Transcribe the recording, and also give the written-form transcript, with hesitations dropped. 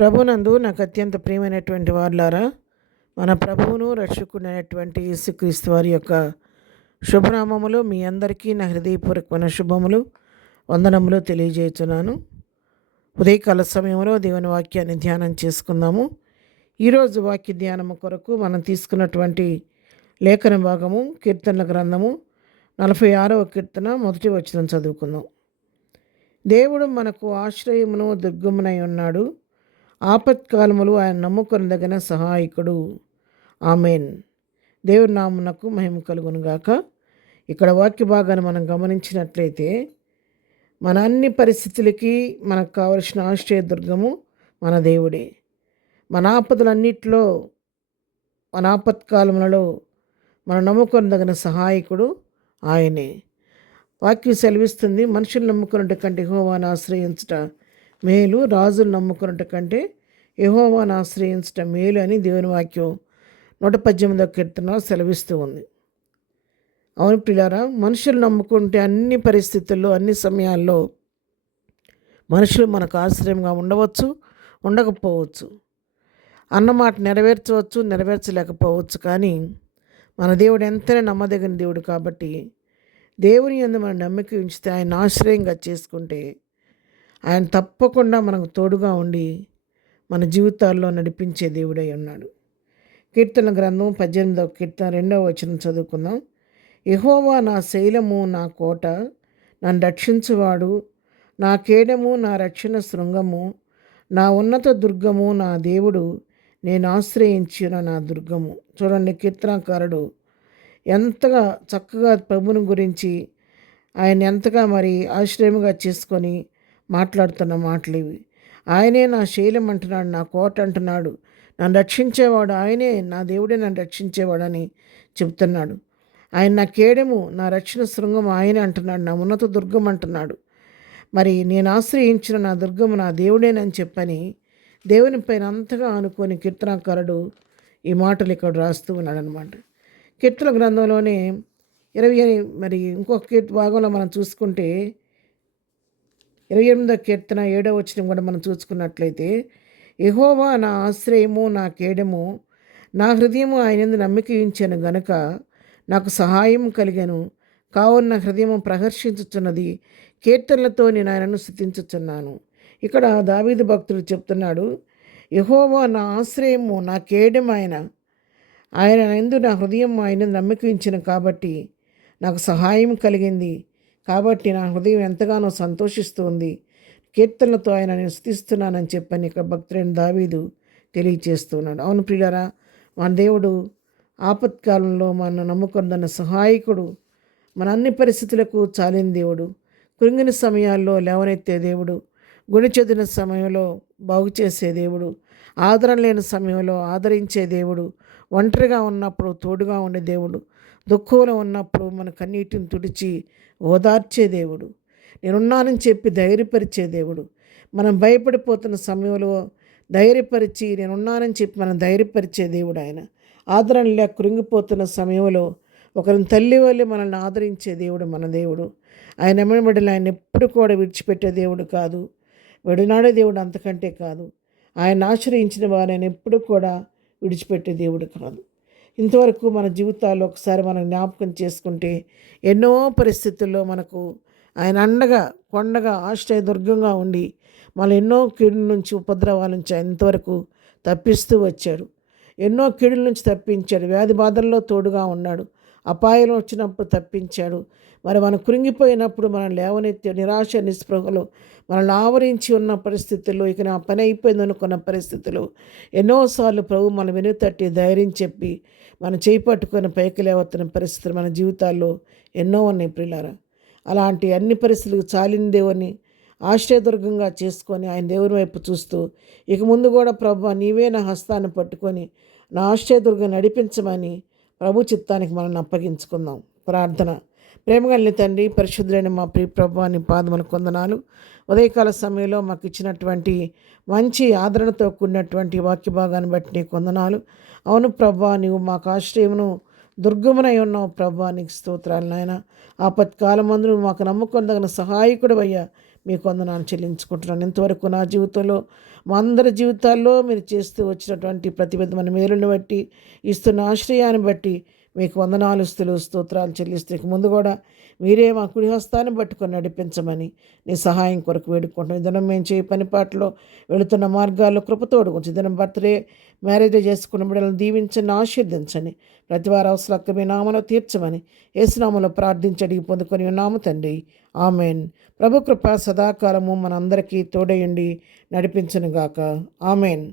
ప్రభునందు నాకు అత్యంత ప్రియమైనటువంటి వారులారా, మన ప్రభువును రక్షకుడైనటువంటి యేసుక్రీస్తు వారి యొక్క శుభనామములు మీ అందరికీ నా హృదయపూర్వకమైన శుభములు, వందనములు తెలియజేస్తున్నాను. ఉదయకాల సమయంలో దేవుని వాక్యాన్ని ధ్యానం చేసుకుందాము. ఈరోజు వాక్య ధ్యానము కొరకు మనం తీసుకున్నటువంటి లేఖన భాగము కీర్తనల గ్రంథము 46వ కీర్తన 1వ వచనం చదువుకుందాం. దేవుడు మనకు ఆశ్రయమును దుర్గమునై ఉన్నాడు, ఆపత్కాలములు ఆయన నమ్ముకొనదగిన సహాయకుడు. ఆమెన్. దేవుని నామమునకు మహిమ కలుగునుగాక. ఇక్కడ వాక్య భాగాన్ని మనం గమనించినట్లయితే మన అన్ని పరిస్థితులకి మనకు కావలసిన ఆశ్రయ దుర్గము మన దేవుడే. మన ఆపదలన్నిటిలో, మన ఆపత్కాలములలో మనం నమ్ముకొనదగిన సహాయకుడు ఆయనే. వాక్యం సెలవిస్తుంది, మనుషులు నమ్ముకున్నట్టు కంటే యెహోవాను ఆశ్రయించుట మేలు, రాజులు నమ్ముకున్నట్టు కంటే యెహోవాను ఆశ్రయించుట మేలు అని దేవుని వాక్యం 118వ కీర్తన సెలవిస్తూ ఉంది. అవును ప్రియులారా, మనుషులు నమ్ముకుంటే అన్ని పరిస్థితుల్లో, అన్ని సమయాల్లో మనుషులు మనకు ఆశ్రయంగా ఉండవచ్చు, ఉండకపోవచ్చు. అన్నమాట నెరవేర్చవచ్చు, నెరవేర్చలేకపోవచ్చు. కానీ మన దేవుడు ఎంతైనా నమ్మదగిన దేవుడు కాబట్టి దేవుని యందు మనం నమ్మిక ఉంచితే, ఆయన ఆశ్రయంగా చేసుకుంటే ఆయన తప్పకుండా మనకు తోడుగా ఉండి మన జీవితాల్లో నడిపించే దేవుడై ఉన్నాడు. కీర్తన గ్రంథం 18వ కీర్తన 2వ వచనం చదువుకుందాం. యెహోవా నా శైలము, నా కోట, నన్ను రక్షించువాడు, నా కేడము, నా రక్షణ శృంగము, నా ఉన్నత దుర్గము, నా దేవుడు, నేను ఆశ్రయించిన నా దుర్గము. చూడండి, కీర్తనకారుడు ఎంతగా చక్కగా ప్రభుని గురించి ఆయన ఎంతగా ఆశ్రయముగా చేసుకొని మాట్లాడుతున్న మాటలు ఇవి. ఆయనే నా శైలం అంటున్నాడు, నా కోట అంటున్నాడు, నన్ను రక్షించేవాడు ఆయనే, నా దేవుడే నన్ను రక్షించేవాడని చెప్తున్నాడు. ఆయన నా కేడము, నా రక్షణ శృంగం ఆయనే అంటున్నాడు, నా ఉన్నత దుర్గం అంటున్నాడు. నేను ఆశ్రయించిన నా దుర్గము నా దేవుడేనని చెప్పని దేవుని పైన అంతగా అనుకొని కీర్తనకారుడు ఈ మాటలు ఇక్కడ రాస్తూ ఉన్నాడు అనమాట. కీర్తన గ్రంథంలోనే 20 ఇంకొక భాగంలో మనం చూసుకుంటే 28వ కీర్తన 7వ వచనం కూడా మనం చూసుకున్నట్లయితే, యెహోవా నా ఆశ్రయము, నా కేడము, నా హృదయము ఆయనందు నమ్మిక ఉంచెను గనుక నాకు సహాయం కలిగెను. కావున నా హృదయము ప్రహర్షించుచున్నది, కీర్తనలతో నేను ఆయనను స్తుతించుచున్నాను. ఇక్కడ దావీదు భక్తుడు చెప్తున్నాడు, యెహోవా నా ఆశ్రయము, నా కేడము, ఆయన యందు నా హృదయం ఆయన నమ్మిక ఉంచెను కాబట్టి నాకు సహాయం కలిగింది. కాబట్టి నా హృదయం ఎంతగానో సంతోషిస్తుంది, కీర్తనలతో ఆయన నేను స్తుతిస్తున్నానని చెప్పని ఇక్కడ భక్తుడైన దావీదు తెలియచేస్తున్నాడు. అవును ప్రియులారా, మన దేవుడు ఆపత్కాలంలో మన నమ్ముకొందన్న సహాయకుడు, మన అన్ని పరిస్థితులకు చాలిన దేవుడు, కృంగిన సమయాల్లో లేవనెత్తే దేవుడు, గుడి చెదిన సమయంలో బాగు చేసే దేవుడు, ఆదరణ లేని సమయంలో ఆదరించే దేవుడు, ఒంటరిగా ఉన్నప్పుడు తోడుగా ఉండే దేవుడు, దుఃఖంలో ఉన్నప్పుడు మన కన్నీటిని తుడిచి ఓదార్చే దేవుడు, నేనున్నానని చెప్పి ధైర్యపరిచే దేవుడు, మనం భయపడిపోతున్న సమయంలో ధైర్యపరిచి నేనున్నానని చెప్పి మనం ధైర్యపరిచే దేవుడు ఆయన. ఆదరణ లేక కృంగిపోతున్న సమయంలో ఒకరిని తల్లి వల్లే మనల్ని ఆదరించే దేవుడు మన దేవుడు. ఆయన ఎమ్మడిబడిన ఆయన ఎప్పుడు కూడా విడిచిపెట్టే దేవుడు కాదు, విడినాడే దేవుడు అంతకంటే కాదు. ఆయన ఆశ్రయించిన వారు ఆయన ఎప్పుడు కూడా విడిచిపెట్టే దేవుడు కాదు. ఇంతవరకు మన జీవితాల్లో ఒకసారి మనం జ్ఞాపకం చేసుకుంటే ఎన్నో పరిస్థితుల్లో మనకు ఆయన అండగా, కొండగా, ఆశ్రయ దుర్గంగా ఉండి మన ఎన్నో కీడుల నుంచి, ఉపద్రవాల నుంచి ఇంతవరకు తప్పిస్తూ వచ్చాడు. ఎన్నో కీడుల నుంచి తప్పించాడు, వ్యాధి బాధల్లో తోడుగా ఉన్నాడు, అపాయం వచ్చినప్పుడు తప్పించాడు. మనం కృంగిపోయినప్పుడు మనం లేవనెత్తే నిరాశ నిస్పృహలు మనల్ని ఆవరించి ఉన్న పరిస్థితుల్లో, ఇక నా పని అయిపోయింది అనుకున్న పరిస్థితులు ఎన్నోసార్లు ప్రభు మన వెనుతట్టి ధైర్యం చెప్పి మనం చేయి పట్టుకొని పైకి లేవతున్న పరిస్థితులు మన జీవితాల్లో ఎన్నో ఉన్నాయి ప్రియులారా. అలాంటి అన్ని పరిస్థితులకు చాలిన దేవుని ఆశ్రయదుర్గంగా చేసుకొని ఆయన దేవుని వైపు చూస్తూ, ఇక ముందు కూడా ప్రభు నీవే నా హస్తాన్ని పట్టుకొని నా ఆశ్రయదుర్గం నడిపించమని ప్రభు చిత్తానికి మనల్ని అప్పగించుకుందాం. ప్రార్థన. ప్రేమగలిగిన తండ్రి, పరిశుద్ధులైన మా ప్రియ ప్రభువా, నీ పాదములకు వందనాలు. ఉదయకాల సమయంలో మాకు ఇచ్చినటువంటి మంచి ఆదరణతో కూడినటువంటి వాక్య భాగాన్ని బట్టి నీకు వందనాలు. అవును ప్రభువా, నీవు మాకు ఆశ్రయమును దుర్గమునై ఉన్నావు ప్రభువా, నీకు స్తోత్రాలు నాయన. ఆపత్కాలమందు నువ్వు మాకు నమ్ముకొనదగిన సహాయకుడు అయ్యా, మీకు వందనాలు చెల్లించుకుంటున్నాను. ఇంతవరకు నా జీవితంలో మా అందరి జీవితాల్లో మీరు చేస్తూ వచ్చినటువంటి ప్రతి విధమైన మేలుని బట్టి, ఇస్తున్న ఆశ్రయాన్ని బట్టి మీకు వందనాలు స్తోత్రాలు చెల్లిస్తూ ఇక ముందు కూడా మీరే మా కుడి హస్తాన్ని పట్టుకొని నడిపించమని నీ సహాయం కొరకు వేడుకుంటున్నాం. ఈ దినం మేము చేయ పని పాటలో వెళుతున్న మార్గాల్లో కృపతోడు కొంచెం దినం బర్త్డే మ్యారేజ్ చేసుకున్న బిడ్డలను దీవించండి, ఆశీర్దించండి. ప్రతి వారి అవసరాలకు మీ నామలో తీర్చమని యేసునామలో ప్రార్థించి అడిగి పొందుకొని ఉన్నాము తండ్రి. ఆమెన్. ప్రభు కృప సదాకాలము మనందరికీ తోడయుండి నడిపించునుగాక. ఆమెన్.